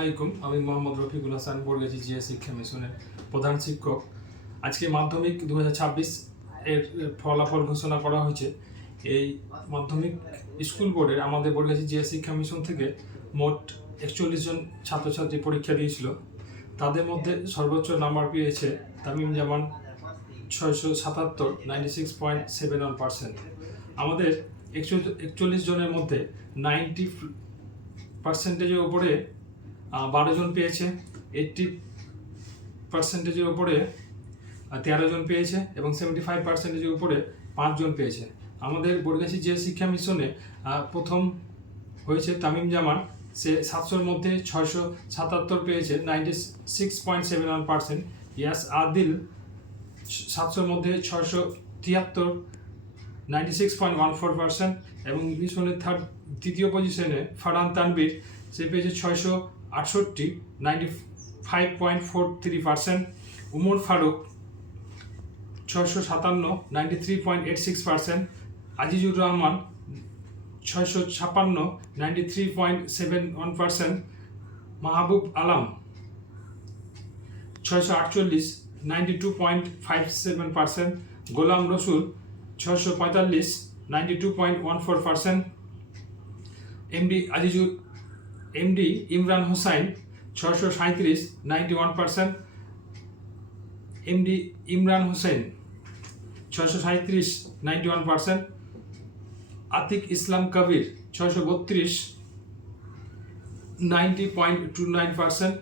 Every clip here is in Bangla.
আলাইকুম। আমি মোহাম্মদ রফিকুল হাসান, বরগাছি জিএস শিক্ষা মিশনের প্রধান শিক্ষক। আজকে মাধ্যমিক 2026 এর ফলাফল ঘোষণা করা হয়েছে। এই মাধ্যমিক স্কুল বোর্ডের আমাদের বরগাছি জিএস শিক্ষা মিশন থেকে মোট 41 জন ছাত্রছাত্রী পরীক্ষা দিয়েছিল। তাদের মধ্যে সর্বোচ্চ নাম্বার পেয়েছে তামিম জামান 677, 96.71%। আমাদের 41 জনের মধ্যে 90%-এর উপরে 12 জন পেয়েছে, 80%-এর উপরে 13 জন পেয়েছে এবং 75%-এর উপরে 5 জন পেয়েছে। আমাদের বরগাছি যে শিক্ষা মিশনে প্রথম হয়েছে তামিম জামান, সে 700-র মধ্যে 677 পেয়েছে, 96.71%। ইয়াস আদিল 700-র মধ্যে 673, 96.14%। এবং মিশনের তৃতীয় পজিশনে ফারহান তানভীর, সে পেয়েছে 668, 95.43%। উমর ফারুক 657, 93.86%। আজিজুর রহমান 656, 93.71%। মাহবুব আলম 648, 92.57%। গোলাম রসুল 645, 92.14%। এমডি ইমরান হোসাইন 637, 91%। এমডি ইমরান হোসেন 637, 91%। আতিক ইসলাম কবির 632, 90.29%।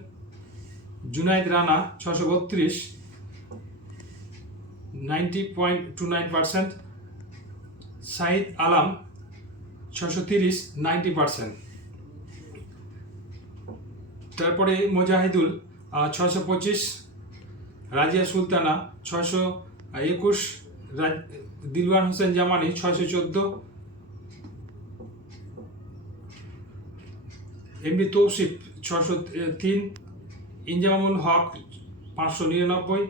জুনাইদ রানা 632, 90.29%। সাইদ আলম 630, 90%। তারপরে মোজাহিদুল 625, রাজিয়া সুলতানা 621, দিলওয়ান হোসেন জামানি 614, এমডি তৌসিফ 603, ইনজামামুল হক 599,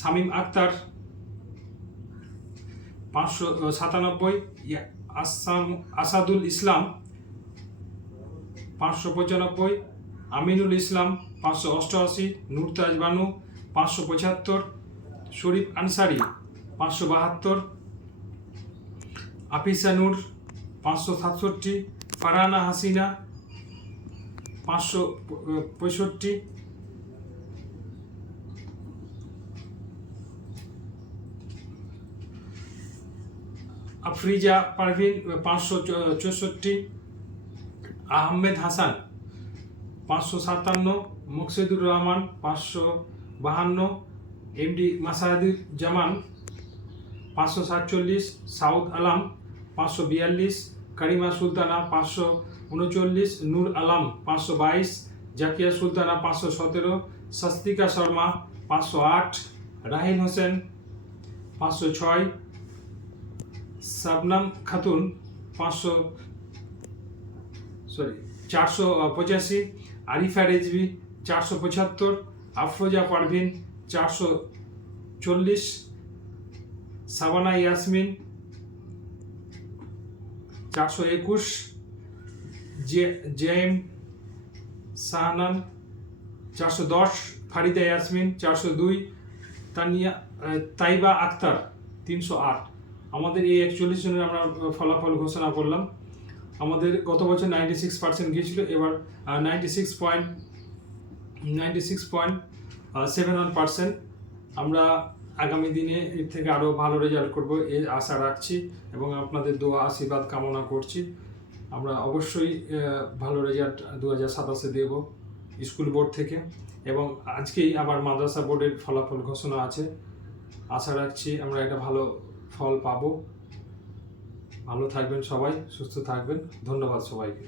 শামীম আক্তার 597, আসাদুল ইসলাম 595, আমিনুল ইসলাম 588, নুরতাজ বানু 575, শরীফ আনসারি 572, আফিসা নূর 567, ফারহানা হাসিনা 565, আফরিজা পারভিন 564, আহমেদ হাসান 557, মুকসিদুর রহমান 552, এমডি মাসাহাদুর জামান 547, সাউদ আলম 542, কারিমা সুলতানা 539, নূর আলম 522, জাকিয়া সুলতানা 517, স্বস্তিকা শর্মা 508, রাহিন হোসেন 506, শাবনাম খাতুন 485, আরিফা রেজভি 475, আফরোজা পারভিন 440, সাবানা ইয়াসমিন 421, জেএম সাহানান 410, ফারিদা ইয়াসমিন 402, তাইবা আক্তার 308। আমাদের এই 41 জনের আমরা ফলাফল ঘোষণা করলাম। আমাদের গত বছর 96% গিয়েছিল, এবার 96.71%। আমরা আগামী দিনে এর থেকে আরও ভালো রেজাল্ট করব এই আশা রাখছি এবং আপনাদের দোয়া আশীর্বাদ কামনা করছি। আমরা অবশ্যই ভালো রেজাল্ট 2027-এ দেব স্কুল বোর্ড থেকে, এবং আজকেই আবার মাদ্রাসা বোর্ডের ফলাফল ঘোষণা আছে। আশা রাখছি আমরা একটা ভালো ফল পাবো। ভালো থাকবেন সবাই, সুস্থ থাকবেন। ধন্যবাদ সবাইকে।